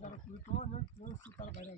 到了，我们开始打排球。